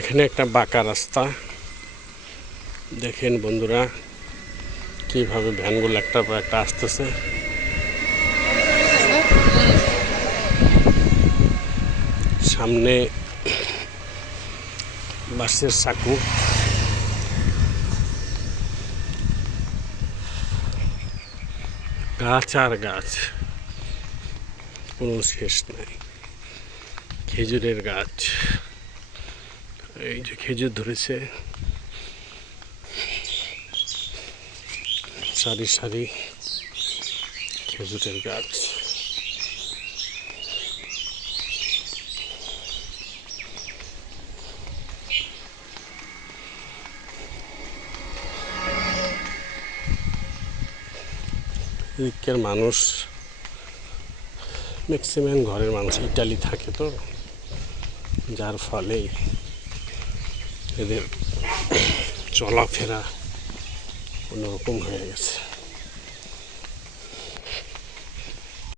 এখানে একটা বাঁকা রাস্তা দেখেন বন্ধুরা, কিভাবে ভ্যানগুলো একটার পর একটা আসতেছে। সামনে বাসের চাকু, গাছ আর গাছ, কোনো শেষ নাই। খেজুরের গাছ, এই যে খেজুর ধরেছে সারি সারি খেজুরের গাছ। এদিকের মানুষ, ম্যাক্সিমাম ঘরের মানুষ ইটালি থাকে, তো যার ফলে এদের চলাফেরা অন্যরকম হয়ে গেছে।